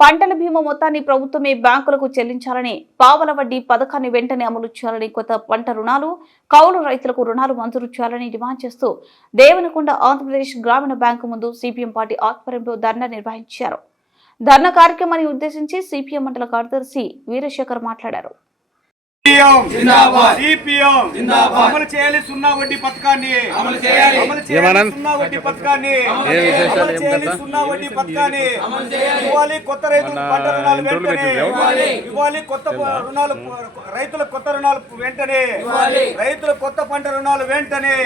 పంటల బీమా మొత్తాన్ని ప్రభుత్వమే బ్యాంకులకు చెల్లించాలని పావల వడ్డీ పథకాన్ని వెంటనే అమలు చేయాలని కొత్త పంట రుణాలు కౌలు రైతులకు రుణాలు మంజూరు చేయాలని డిమాండ్ చేస్తూ దేవనకొండ ఆంధ్రప్రదేశ్ గ్రామీణ బ్యాంకు ముందు సిపిఎం పార్టీ ఆధ్వర్యంలో ధర్నా నిర్వహించారు. ధర్నా కార్యక్రమాన్ని ఉద్దేశించి సిపిఎం మండల కార్యదర్శి వీరశేఖర్ మాట్లాడారు సిపిఎం జిందాబాద్. సిపిఎం జిందాబాద్. అమలు చేయాలి సున్నా వడ్డీ పథకాన్ని అమలు చేయాలి. అమలు చేయాలి ఏమన్నాను? సున్నా వడ్డీ పథకాన్ని అమలు చేయాలి. సున్నా వడ్డీ పథకాన్ని అమలు చేయాలి. ఇవ్వాలి కొత్త రైతులకు పంట రుణాలు వెంటనే. ఇవ్వాలి. కొత్త రుణాలు రైతులకు కొత్త రుణాలు వెంటనే. రైతుల కొత్త పంట రుణాలు వెంటనే.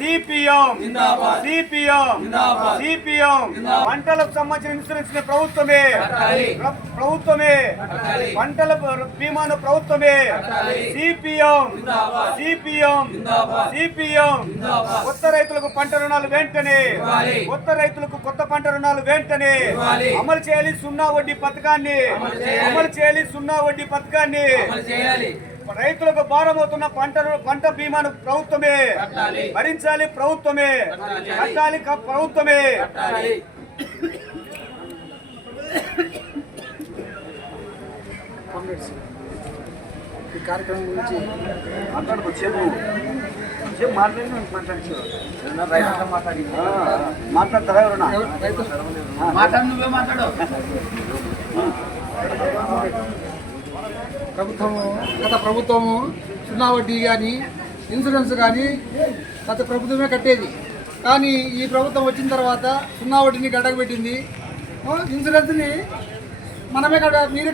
సిపిఎం జిందాబాద్. సిపిఎం జిందాబాద్. సిపిఎం జిందాబాద్. పంటలకు సంబంధించిన ఇన్సూరెన్స్ ప్రభుత్వమే ప్రభుత్వమే కట్టాలి. పంటల బీమాను ప్రభుత్వమే. సిపిఎం. సిపిఎం. సిపిఎం. కొత్త రైతులకు పంట రుణాలు వెంటనే. కొత్త రైతులకు కొత్త పంట రుణాలు వెంటనే. అమలు చేయాలి సున్నా వడ్డీ పథకాన్ని అమలు చేయాలి. సున్నా వడ్డీ పథకాన్ని రైతులకు భారమవుతున్న పంట పంట బీమాను ప్రభుత్వమే. భరించాలి ప్రభుత్వమే కట్టాలి. కార్యక్రమం గురించి మాట్లాడతారా ఎవరన్నా? రైతు? మాట్లాడు. నువ్వే మాట్లాడు. ప్రభుత్వము గత ప్రభుత్వము సున్నా వడ్డీ కానీ ఇన్సూరెన్స్ కానీ గత ప్రభుత్వమే కట్టేది. కానీ ఈ ప్రభుత్వం వచ్చిన తర్వాత సున్నా వడ్డీని గడ్డకు ఇన్సూరెన్స్ని మనమే కట్ట మీరే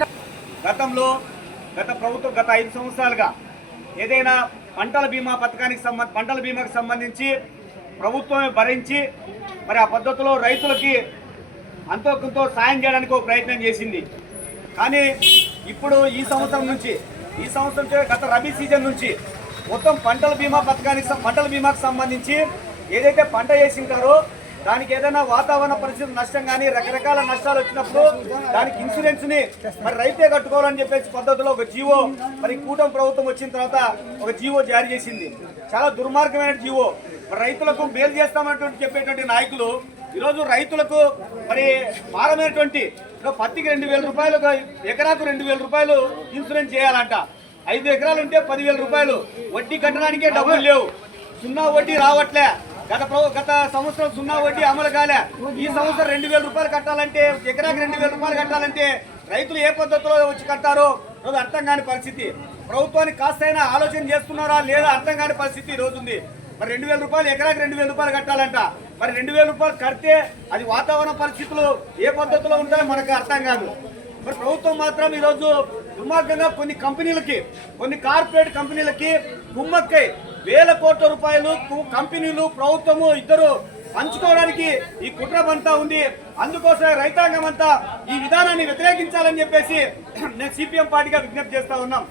గతంలో గత ప్రభుత్వం గత ఐదు సంవత్సరాలుగా ఏదైనా పంటల బీమా పథకానికి సంబంధ పంటల బీమాకి సంబంధించి ప్రభుత్వమే భరించి మరి ఆ పద్ధతిలో రైతులకి అంతో కొంత సాయం చేయడానికి ఒక ప్రయత్నం చేసింది. కానీ ఇప్పుడు ఈ సంవత్సరం నుంచి ఈ సంవత్సరం గత రబీ సీజన్ నుంచి మొత్తం పంటల బీమా పథకానికి పంటల బీమాకి సంబంధించి ఏదైతే పంట వేసింటారో దానికి ఏదైనా వాతావరణ పరిస్థితి నష్టం కానీ రకరకాల నష్టాలు వచ్చినప్పుడు దానికి ఇన్సూరెన్స్ని మరి రైతే కట్టుకోవాలని చెప్పేసి పద్ధతిలో ఒక జీవో మరి కూటమి ప్రభుత్వం వచ్చిన తర్వాత ఒక జీవో జారీ చేసింది. చాలా దుర్మార్గమైన జీవో. మరి రైతులకు మేలు చేస్తామన్నటువంటి చెప్పేటువంటి నాయకులు ఈరోజు రైతులకు మరి భారమైనటువంటి పత్తికి రెండు వేల రూపాయలు ఒక ఎకరాకు రెండు వేల రూపాయలు ఇన్సూరెన్స్ చేయాలంట. ఐదు ఎకరాలు ఉంటే పదివేల రూపాయలు. వడ్డీ కట్టడానికే డబ్బులు లేవు. సున్నా వడ్డీ రావట్లే. గత గత సంవత్సరం సున్నా వడ్డీ అమలు కాలే. ఈ సంవత్సరం రెండు వేల రూపాయలు కట్టాలంటే ఎకరాకి రెండు వేల రూపాయలు కట్టాలంటే రైతులు ఏ పద్ధతిలో వచ్చి కట్టారో రోజు అర్థం కాని పరిస్థితి. ప్రభుత్వానికి కాస్తైనా ఆలోచన చేస్తున్నారా లేదా అర్థం కాని పరిస్థితి ఈ రోజు ఉంది మరి రెండు వేల రూపాయలు ఎకరాకి రెండు వేల రూపాయలు కట్టాలంట. మరి రెండు వేల రూపాయలు కడితే అది వాతావరణ పరిస్థితులు ఏ పద్ధతిలో ఉంటాయో మనకు అర్థం కాదు. మరి ప్రభుత్వం మాత్రం ఈరోజు దుర్మార్గంగా కొన్ని కంపెనీలకి కొన్ని కార్పొరేట్ కంపెనీలకి కుమ్మక్కై వేల కోట్ల రూపాయలు కంపెనీలు ప్రభుత్వము ఇద్దరు పంచుకోవడానికి ఈ కుట్రబంతా ఉంది. అందుకోసమే రైతాంగం అంతా ఈ విధానాన్ని వ్యతిరేకించాలని చెప్పేసి నేను సిపిఎం పార్టీగా విజ్ఞప్తి చేస్తా ఉన్నాం.